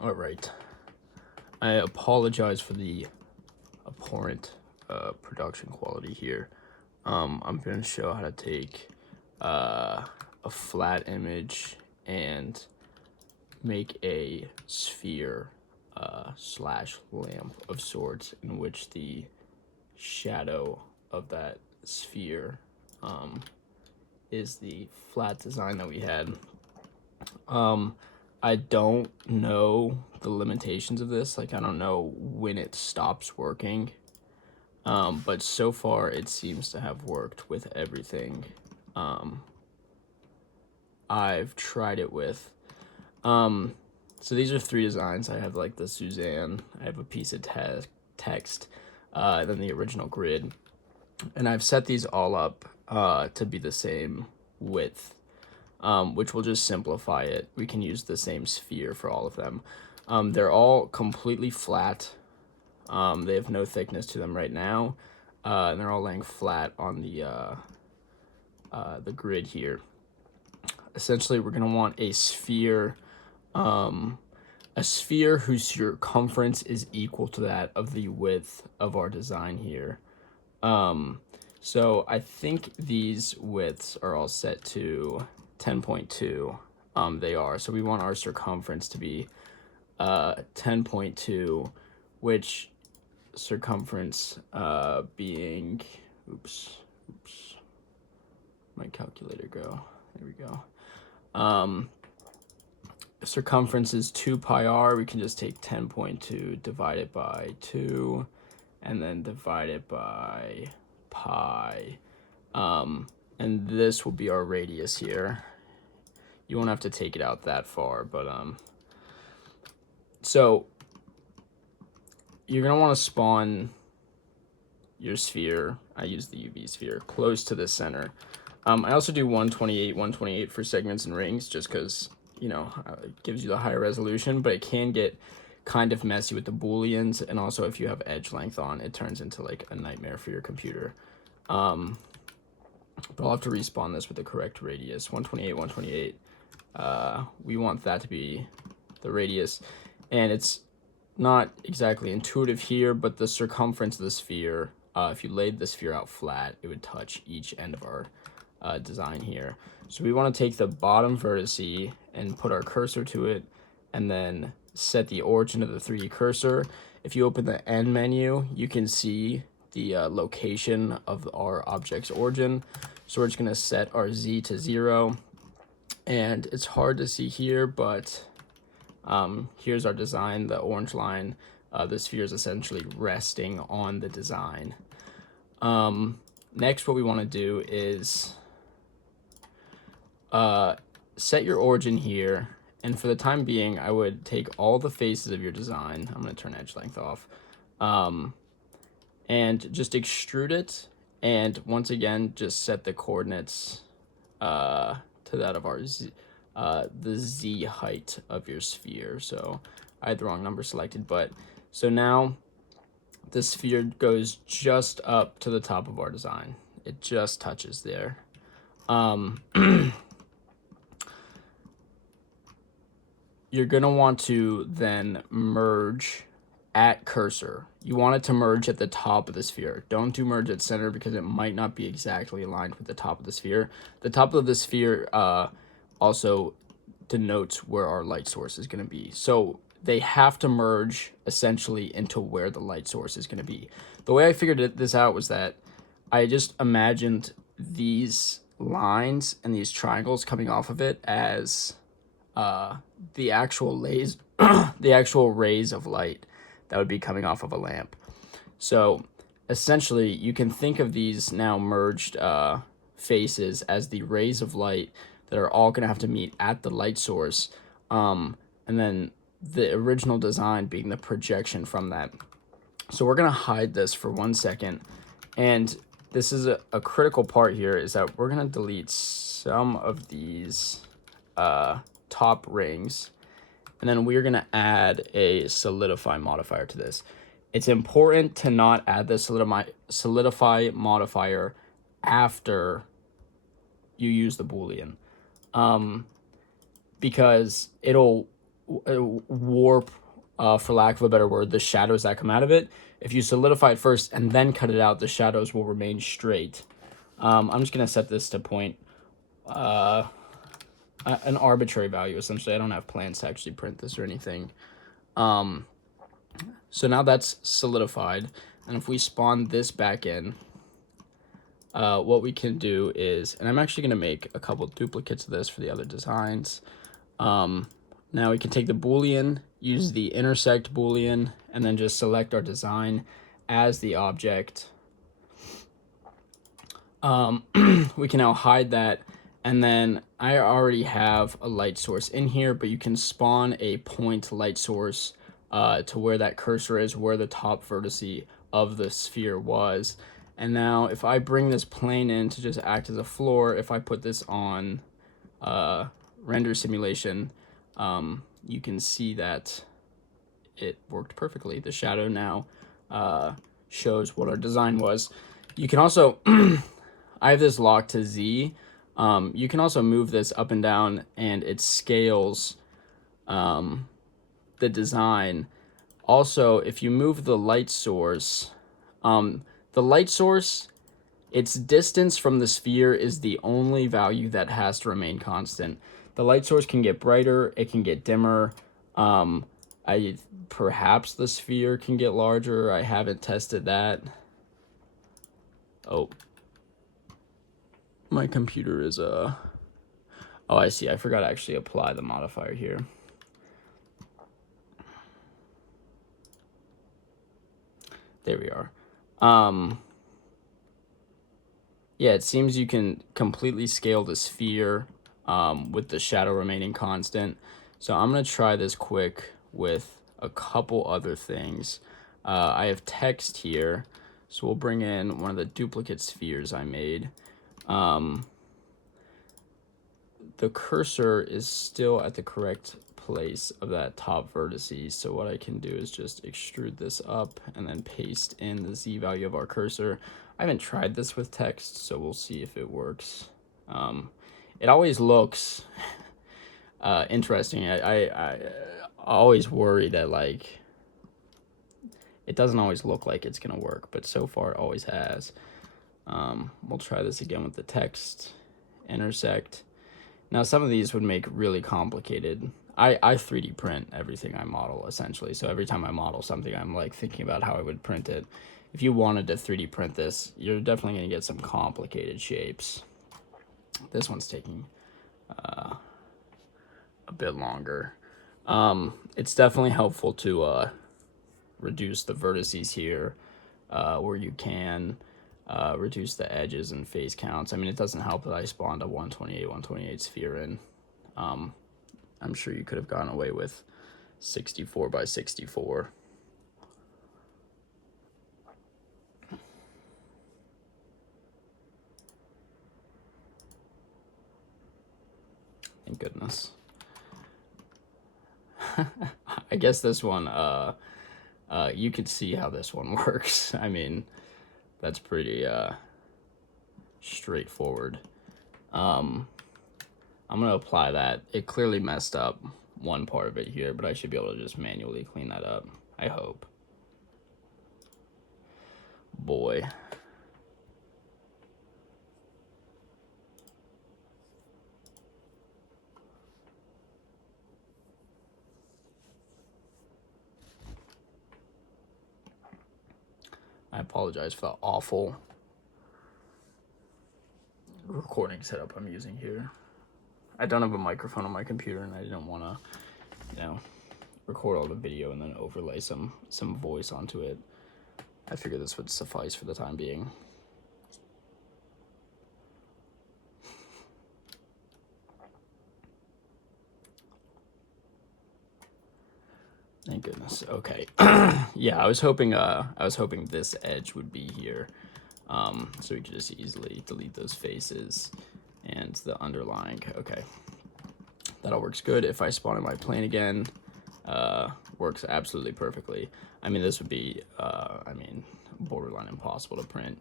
All right. I apologize for the abhorrent production quality here. I'm going to show how to take a flat image and make a sphere slash lamp of sorts in which the shadow of that sphere is the flat design that we had. I don't know the limitations of this. Like, I don't know when it stops working. But so far it seems to have worked with everything I've tried it with. So these are 3 designs. I have like the Suzanne, I have a piece of text, then the original grid. And I've set these all up to be the same width, which will just simplify it. We can use the same sphere for all of them. They're all completely flat. They have no thickness to them right now, and they're all laying flat on the grid here. Essentially, we're going to want a sphere whose circumference is equal to that of the width of our design here. So I think these widths are all set to 10.2. They are. So we want our circumference to be 10.2, which circumference being, oops, my calculator go, there we go. Circumference is 2 pi r. We can just take 10.2, divide it by 2, and then divide it by pi. And this will be our radius here. You won't have to take it out that far, but so you're gonna want to spawn your sphere. I use the UV sphere close to the center. I also do 128 for segments and rings, just because, you know, it gives you the higher resolution, but it can get kind of messy with the booleans, and also if you have edge length on, it turns into like a nightmare for your computer. But I'll have to respawn this with the correct radius. 128. We want that to be the radius, and it's not exactly intuitive here, but the circumference of the sphere, if you laid the sphere out flat, it would touch each end of our design here. So we want to take the bottom vertice and put our cursor to it, and then set the origin of the 3D cursor. If you open the N menu, you can see the location of our object's origin. So we're just going to set our Z to 0. And it's hard to see here, but here's our design, the orange line. The sphere is essentially resting on the design. Next, what we want to do is set your origin here. And for the time being, I would take all the faces of your design. I'm going to turn edge length off. And just extrude it. And once again, just set the coordinates to that of our Z, the Z height of your sphere. So I had the wrong number selected, but so now the sphere goes just up to the top of our design. It just touches there. You're gonna want to then merge at cursor. You want it to merge at the top of the sphere. Don't do merge at center, because it might not be exactly aligned with the top of the sphere. The top of the sphere also denotes where our light source is going to be. So they have to merge essentially into where the light source is going to be. The way I figured this out was that I just imagined these lines and these triangles coming off of it as the actual rays, the actual rays of light that would be coming off of a lamp. So essentially, you can think of these now merged faces as the rays of light that are all going to have to meet at the light source, and then the original design being the projection from that. So we're going to hide this for 1 second, and this is a critical part here, is that we're going to delete some of these top rings, and then we're going to add a solidify modifier to this. It's important to not add the solidify modifier after you use the Boolean. because it'll warp, for lack of a better word, the shadows that come out of it. If you solidify it first and then cut it out, the shadows will remain straight. I'm just going to set this to point, an arbitrary value, essentially. I don't have plans to actually print this or anything. So now that's solidified. And if we spawn this back in, what we can do is, and I'm actually going to make a couple duplicates of this for the other designs. Now we can take the Boolean, use the intersect Boolean, and then just select our design as the object. We can now hide that, and then I already have a light source in here, but you can spawn a point light source to where that cursor is, where the top vertice of the sphere was. And now if I bring this plane in to just act as a floor, if I put this on render simulation, you can see that it worked perfectly. The shadow now shows what our design was. You can also, I have this locked to Z. You can also move this up and down, and it scales the design. Also, if you move the light source, its distance from the sphere is the only value that has to remain constant. The light source can get brighter, it can get dimmer. Perhaps the sphere can get larger. I haven't tested that. Oh, my computer is oh, I see. I forgot to actually apply the modifier here. There we are. Yeah, it seems you can completely scale the sphere with the shadow remaining constant. So I'm going to try this quick with a couple other things. I have text here, so we'll bring in one of the duplicate spheres I made. The cursor is still at the correct place of that top vertices, so what I can do is just extrude this up and then paste in the Z value of our cursor. I haven't tried this with text, so we'll see if it works. It always looks interesting. I always worry that, like, it doesn't always look like it's gonna work, but so far it always has. We'll try this again with the text intersect. Now, some of these would make really complicated. I 3D print everything I model, essentially. So every time I model something, I'm like thinking about how I would print it. If you wanted to 3D print this, you're definitely going to get some complicated shapes. This one's taking a bit longer. It's definitely helpful to reduce the vertices here where you can. Reduce the edges and face counts. I mean, it doesn't help that I spawned a 128 sphere in. I'm sure you could have gotten away with 64 by 64. Thank goodness. I guess this one, you could see how this one works. I mean, that's pretty straightforward. I'm gonna apply that. It clearly messed up one part of it here, but I should be able to just manually clean that up, I hope. Boy. I apologize for the awful recording setup I'm using here. I don't have a microphone on my computer, and I didn't want to, you know, record all the video and then overlay some voice onto it. I figured this would suffice for the time being. Thank goodness. Okay. Yeah, I was hoping this edge would be here, so we could just easily delete those faces and the underlying. Okay, that all works good. If I spawn in my plane again, works absolutely perfectly. I mean, this would be, borderline impossible to print.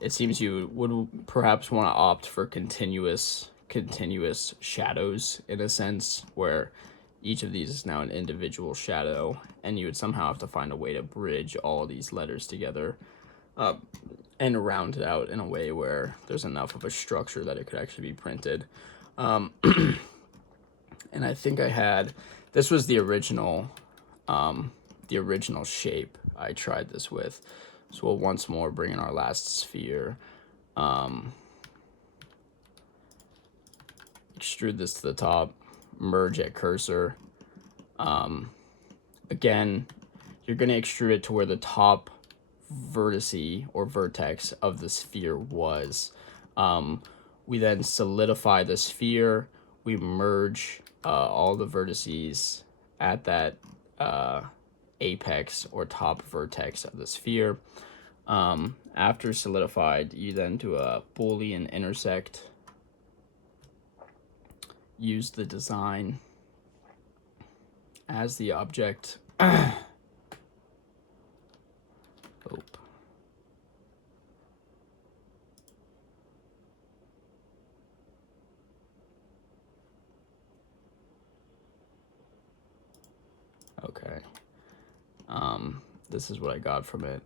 It seems you would perhaps want to opt for continuous continuous shadows in a sense, where each of these is now an individual shadow, and you would somehow have to find a way to bridge all these letters together and round it out in a way where there's enough of a structure that it could actually be printed. And I think I had, this was the original shape I tried this with. So we'll once more bring in our last sphere. Extrude this to the top, merge at cursor. Again, you're going to extrude it to where the top vertice or vertex of the sphere was. We then solidify the sphere. We merge all the vertices at that apex or top vertex of the sphere. After solidified, you then do a Boolean intersect. Use the design as the object. Okay. This is what I got from it.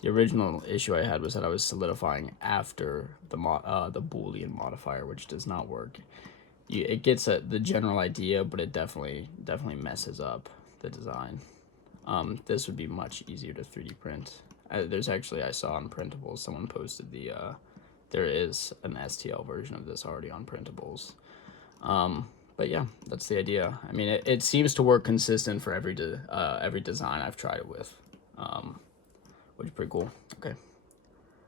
The original issue I had was that I was solidifying after the Boolean modifier, which does not work. It gets the general idea, but it definitely messes up the design. This would be much easier to 3D print. There's actually, I saw on Printables, someone posted there is an STL version of this already on Printables. But yeah, that's the idea. I mean, it seems to work consistent for every design I've tried it with, which is pretty cool. Okay.